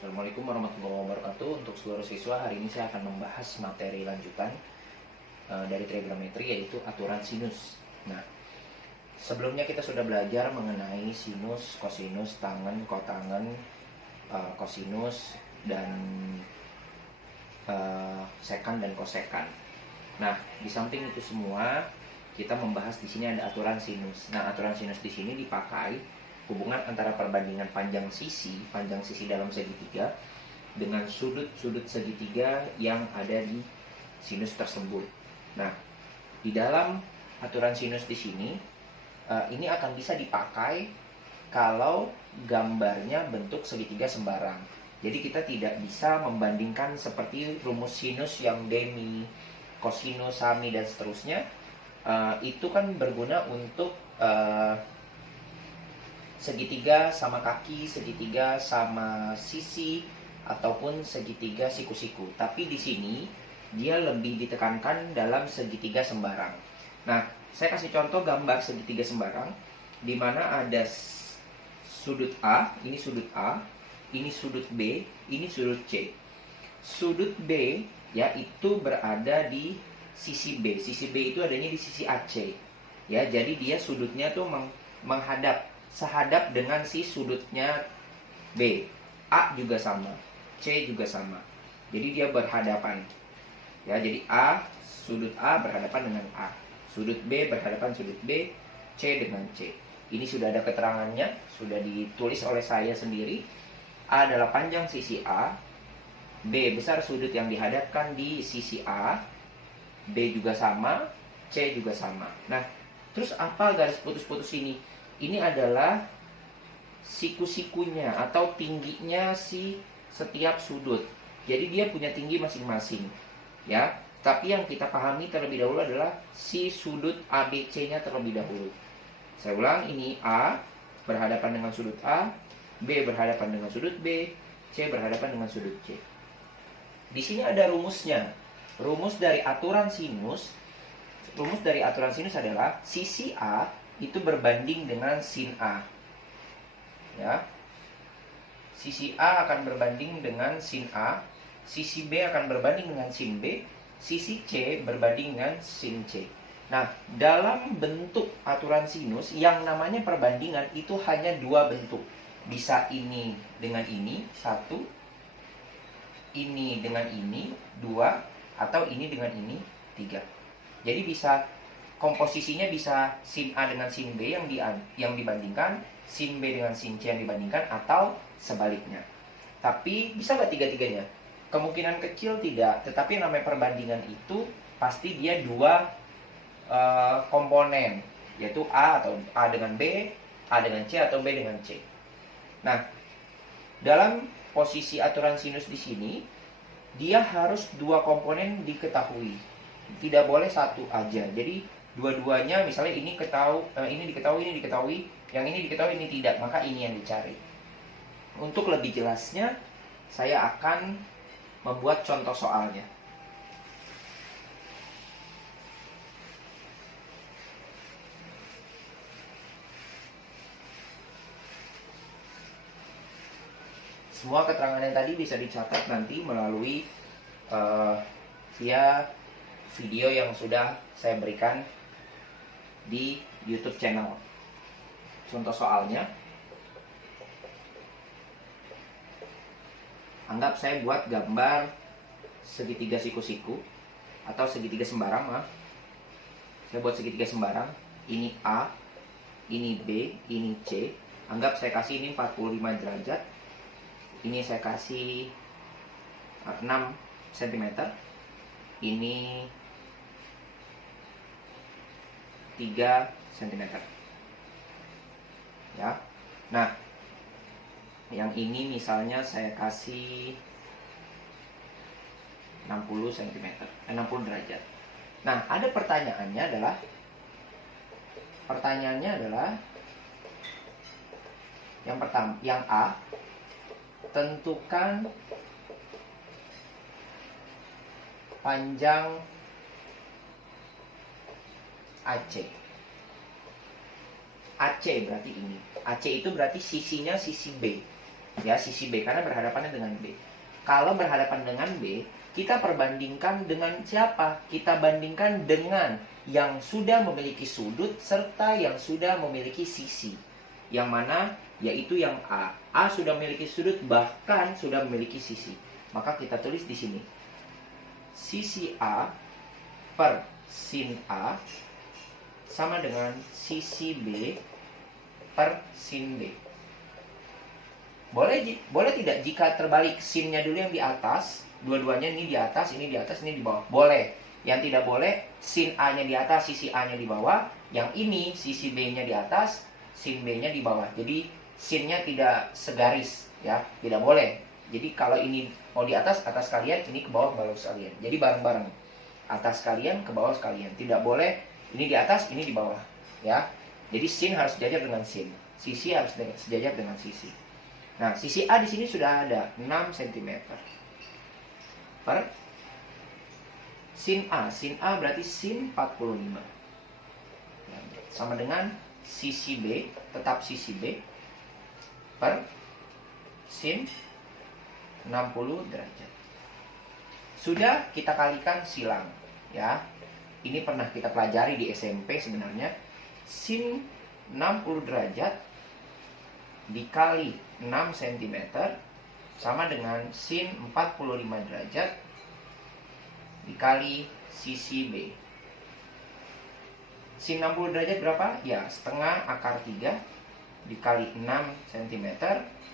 Assalamualaikum warahmatullahi wabarakatuh. Untuk seluruh siswa, hari ini saya akan membahas materi lanjutan dari trigonometri, yaitu aturan sinus. Nah, sebelumnya kita sudah belajar mengenai sinus, kosinus, tangen, kotangen, kosinus, dan sekan dan kosekan. Nah, di samping itu semua, kita membahas di sini ada aturan sinus. Nah, aturan sinus di sini dipakai hubungan antara perbandingan panjang sisi dalam segitiga dengan sudut-sudut segitiga yang ada di sinus tersebut. Nah, di dalam aturan sinus di sini, ini akan bisa dipakai kalau gambarnya bentuk segitiga sembarang. Jadi kita tidak bisa membandingkan seperti rumus sinus yang demi, kosinus, sami, dan seterusnya. Itu kan berguna untuk segitiga sama kaki, segitiga sama sisi, ataupun segitiga siku-siku. Tapi di sini dia lebih ditekankan dalam segitiga sembarang. Nah, saya kasih contoh gambar segitiga sembarang, di mana ada sudut A, ini sudut A, ini sudut B, ini sudut C. Sudut B ya itu berada di sisi B. Sisi B itu adanya di sisi AC. Ya, jadi dia sudutnya tuh sehadap dengan si sudutnya B. A juga sama, C juga sama. Jadi dia berhadapan. Ya, jadi sudut A berhadapan dengan A. Sudut B berhadapan sudut B, C dengan C. Ini sudah ada keterangannya, sudah ditulis oleh saya sendiri. A adalah panjang sisi A, B besar sudut yang dihadapkan di sisi A, B juga sama, C juga sama. Nah, terus apa garis putus-putus ini? Ini adalah siku-sikunya atau tingginya si setiap sudut. Jadi dia punya tinggi masing-masing. Ya, tapi yang kita pahami terlebih dahulu adalah si sudut ABC-nya terlebih dahulu. Saya ulang, ini A berhadapan dengan sudut A, B berhadapan dengan sudut B, C berhadapan dengan sudut C. Di sini ada rumusnya. Rumus dari aturan sinus adalah sisi A itu berbanding dengan sin A. Ya. Sisi A akan berbanding dengan sin A, sisi B akan berbanding dengan sin B, sisi C berbanding dengan sin C. Nah, dalam bentuk aturan sinus yang namanya perbandingan itu hanya dua bentuk. Bisa ini dengan ini, satu, ini dengan ini, dua, atau ini dengan ini, tiga. Jadi bisa komposisinya bisa sin A dengan sin B yang dibandingkan, sin B dengan sin C yang dibandingkan, atau sebaliknya. Tapi bisa nggak tiga-tiganya? Kemungkinan kecil tidak, tetapi yang namanya perbandingan itu pasti dia dua komponen, yaitu A atau A dengan B, A dengan C, atau B dengan C. Nah, dalam posisi aturan sinus di sini, dia harus dua komponen diketahui. Tidak boleh satu aja. Jadi dua-duanya, misalnya ini diketahui, yang ini diketahui, ini tidak, maka ini yang dicari. Untuk lebih jelasnya, saya akan membuat contoh soalnya. Semua keterangan yang tadi bisa dicatat nanti melalui via video yang sudah saya berikan di YouTube channel. Contoh soalnya, anggap saya buat gambar segitiga siku-siku atau segitiga sembarang, maaf. Saya buat segitiga sembarang. Ini A, ini B, ini C. Anggap saya kasih ini 45 derajat. Ini saya kasih 6 cm. Ini 3 cm. Ya. Nah, yang ini misalnya saya kasih 60 cm, 60 derajat. Nah, ada pertanyaannya adalah yang pertama, yang A, tentukan panjang AC. AC berarti ini. AC itu berarti sisinya sisi B. Ya, sisi B karena berhadapannya dengan B. Kalau berhadapan dengan B, kita perbandingkan dengan siapa? Kita bandingkan dengan yang sudah memiliki sudut serta yang sudah memiliki sisi. Yang mana? Yaitu yang A. A sudah memiliki sudut, bahkan sudah memiliki sisi. Maka kita tulis di sini. Sisi A per sin A sama dengan sisi B per sin B. Boleh tidak jika terbalik sinnya dulu yang di atas, dua-duanya ini di atas, ini di atas, ini di bawah? Boleh. Yang tidak boleh, sin A-nya di atas, sisi A-nya di bawah. Yang ini, sisi B-nya di atas, sin B-nya di bawah. Jadi, sinnya tidak segaris, ya. Tidak boleh. Jadi, kalau ini mau di atas kalian, ini ke bawah sekalian. Jadi, bareng-bareng. Atas kalian, ke bawah sekalian. Tidak boleh, ini di atas, ini di bawah. Ya. Jadi, sin harus sejajar dengan sin. Sisi harus sejajar dengan sisi. Nah, sisi A di sini sudah ada 6 cm. Per sin A. Sin A berarti sin 45. Sama dengan sisi B, tetap sisi B, per sin 60 derajat. Sudah kita kalikan silang. Ya, ini pernah kita pelajari di SMP sebenarnya. Sin 60 derajat dikali 6 cm sama dengan sin 45 derajat dikali sisi B. Sin 60 derajat berapa? Ya, setengah akar 3 dikali 6 cm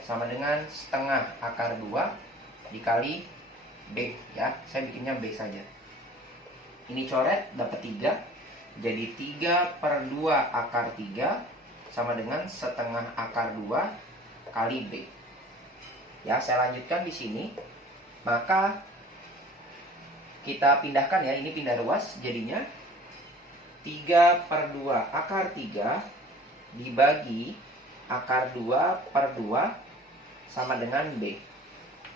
sama dengan setengah akar 2 dikali B. Ya, saya bikinnya B saja. Ini coret dapat 3. Jadi 3/2 akar 3 sama dengan setengah akar 2 kali B. Ya, saya lanjutkan di sini. Maka kita pindahkan ya, ini pindah ruas jadinya 3/2 akar 3 dibagi akar 2/2 sama dengan B.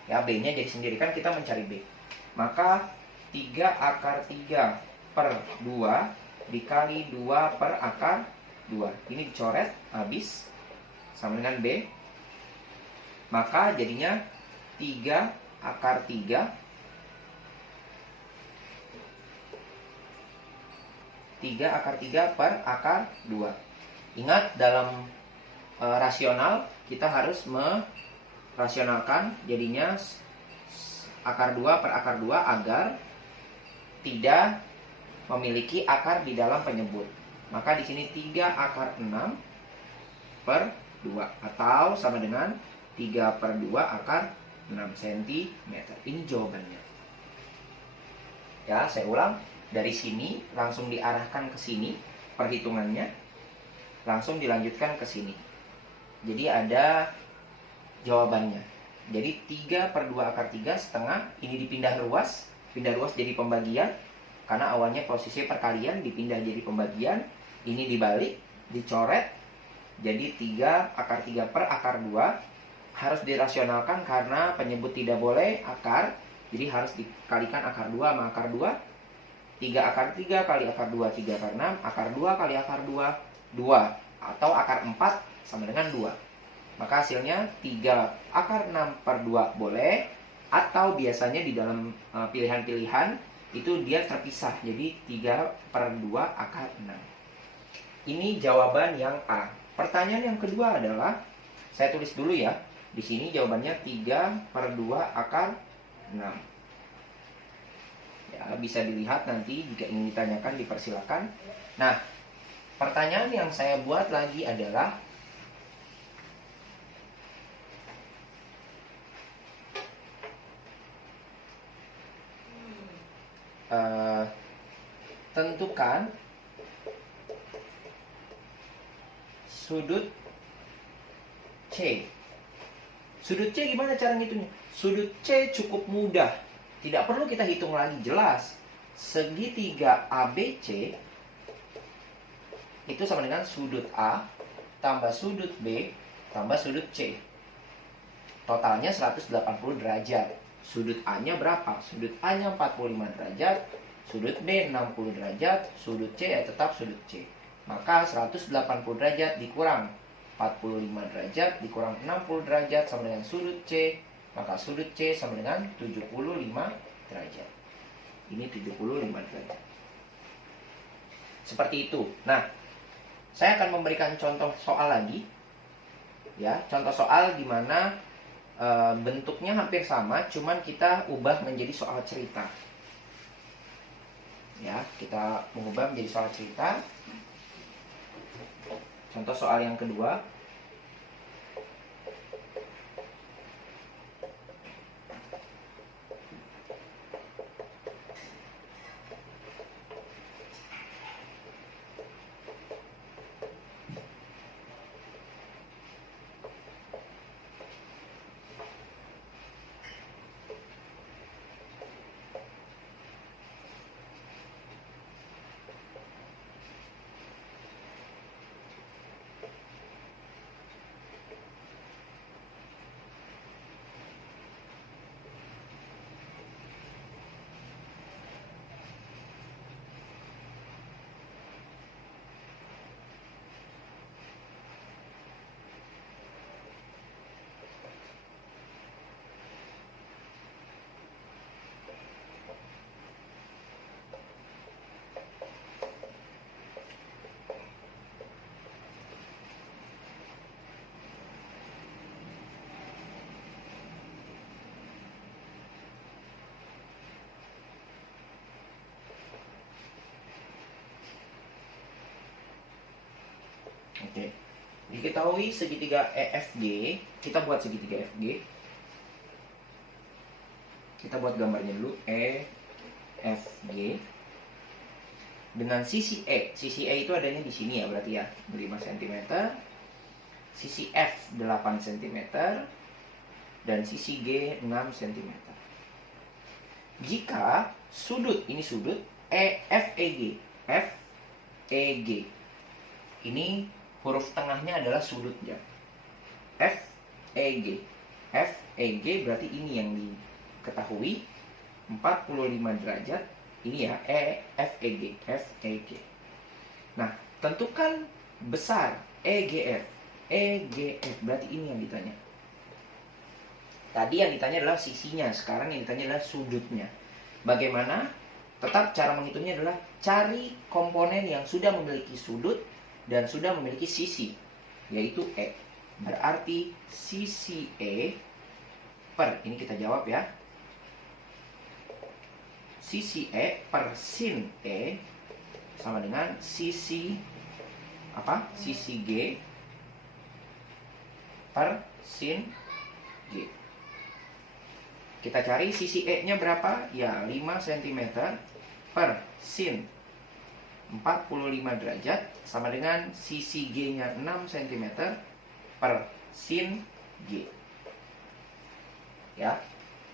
Ya, B-nya jadi sendiri, kan kita mencari B. Maka 3 akar 3/2 dikali 2 per akar 2. Ini dicoret, habis. Sama dengan B. Maka jadinya 3 akar 3 per akar 2. Ingat, dalam rasional kita harus merasionalkan, jadinya akar 2 per akar 2 agar tidak memiliki akar di dalam penyebut. Maka di sini 3 akar 6 per 2 atau sama dengan 3/2 akar 6 cm. Ini jawabannya. Ya, saya ulang. Dari sini langsung diarahkan ke sini perhitungannya. Langsung dilanjutkan ke sini. Jadi ada jawabannya. Jadi 3/2 akar 3 setengah. Ini dipindah ruas. Pindah ruas jadi pembagian. Karena awalnya posisi perkalian, dipindah jadi pembagian. Ini dibalik, dicoret. Jadi 3 akar 3 per akar 2. Harus dirasionalkan karena penyebut tidak boleh akar. Jadi harus dikalikan akar 2 sama akar 2. 3 akar 3 kali akar 2, 3 akar 6. Akar 2 kali akar 2, 2. Atau akar 4 sama dengan 2. Maka hasilnya 3 akar 6 per 2 boleh. Atau biasanya di dalam pilihan-pilihan itu dia terpisah. Jadi 3/2 akar 6. Ini jawaban yang A. Pertanyaan yang kedua adalah, saya tulis dulu ya. Di sini jawabannya 3/2 akar 6. Ya, bisa dilihat nanti jika ingin ditanyakan, dipersilakan. Nah, pertanyaan yang saya buat lagi adalah tentukan sudut C. Sudut C gimana cara ngitungnya? Sudut C cukup mudah. Tidak perlu kita hitung lagi, jelas. Segitiga ABC itu sama dengan sudut A tambah sudut B tambah sudut C. Totalnya 180 derajat. Sudut A-nya berapa? Sudut A-nya 45 derajat, sudut B 60 derajat, sudut C ya tetap sudut C. Maka 180 derajat dikurang 45 derajat dikurang 60 derajat sama dengan sudut C, maka sudut C sama dengan 75 derajat. Ini 75 derajat. Seperti itu. Nah, saya akan memberikan contoh soal lagi. Ya, contoh soal di mana bentuknya hampir sama, cuman kita ubah menjadi soal cerita. Ya, kita mengubah menjadi soal cerita. Contoh soal yang kedua. Oke. Diketahui segitiga EFG, kita buat segitiga EFG. Kita buat gambarnya dulu, EFG. Dengan sisi E. Sisi E itu adanya di sini ya, berarti ya, 5 cm. Sisi F 8 cm dan sisi G 6 cm. Jika sudut, ini sudut EFEG, FEG. Ini huruf tengahnya adalah sudutnya. FEG. FEG berarti ini yang diketahui 45 derajat. Ini ya, FEG. FEG. Nah, tentukan besar EGF. EGF berarti ini yang ditanya. Tadi yang ditanya adalah sisinya, sekarang yang ditanya adalah sudutnya. Bagaimana? Tetap cara menghitungnya adalah cari komponen yang sudah memiliki sudut dan sudah memiliki sisi, yaitu E. Berarti sisi E per, ini kita jawab ya, sisi E per sin E sama dengan sisi apa? Sisi G per sin G. Kita cari sisi E-nya berapa? Ya, 5 cm per sin 45 derajat sama dengan sisi G-nya 6 cm per sin G. Ya.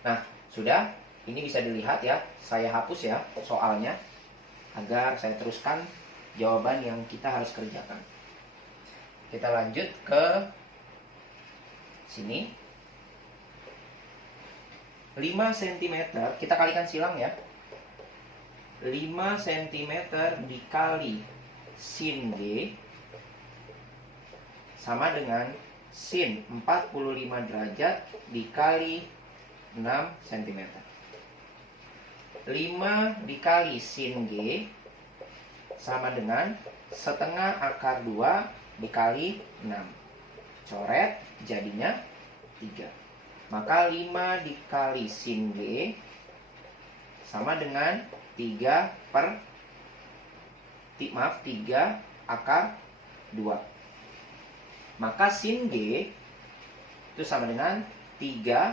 Nah, sudah. Ini bisa dilihat ya. Saya hapus ya soalnya agar saya teruskan jawaban yang kita harus kerjakan. Kita lanjut ke sini. 5 cm, kita kalikan silang ya. 5 cm dikali sin G sama dengan sin 45 derajat dikali 6 cm. 5 dikali sin G sama dengan setengah akar 2 dikali 6. Coret, jadinya 3. Maka 5 dikali sin G sama dengan 3 akar 2. Maka sin G itu sama dengan 3,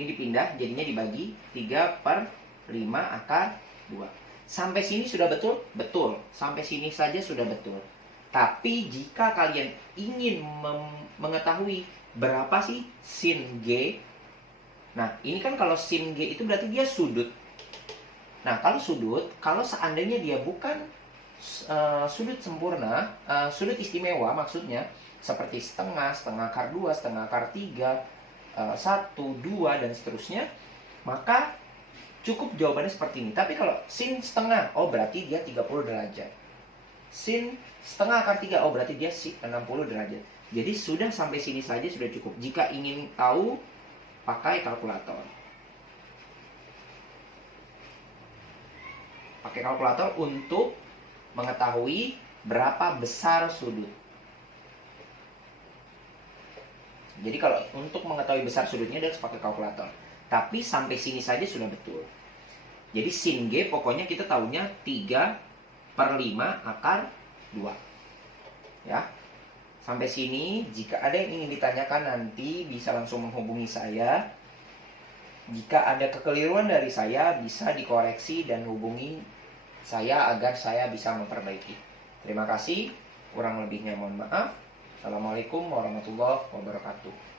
ini dipindah jadinya dibagi 3 per 5 akar 2. Sampai sini sudah betul? Betul. Sampai sini saja sudah betul. Tapi jika kalian ingin mengetahui berapa sih sin G, nah ini kan kalau sin G itu berarti dia sudut. Nah, kalau sudut, kalau seandainya dia bukan sudut sempurna, sudut istimewa maksudnya, seperti setengah, setengah akar 2, setengah akar 3, 1, 2, dan seterusnya, maka cukup jawabannya seperti ini. Tapi kalau sin setengah, oh berarti dia 30 derajat. Sin setengah akar 3, oh berarti dia 60 derajat. Jadi sudah sampai sini saja sudah cukup. Jika ingin tahu, pakai kalkulator. Pakai kalkulator untuk mengetahui berapa besar sudut. Jadi kalau untuk mengetahui besar sudutnya dia harus pakai kalkulator. Tapi sampai sini saja sudah betul. Jadi sin G pokoknya kita tahunya 3/5 akar 2. Ya. Sampai sini, jika ada yang ingin ditanyakan nanti bisa langsung menghubungi saya. Jika ada kekeliruan dari saya, bisa dikoreksi dan hubungi saya agar saya bisa memperbaiki. Terima kasih, kurang lebihnya mohon maaf. Assalamualaikum warahmatullahi wabarakatuh.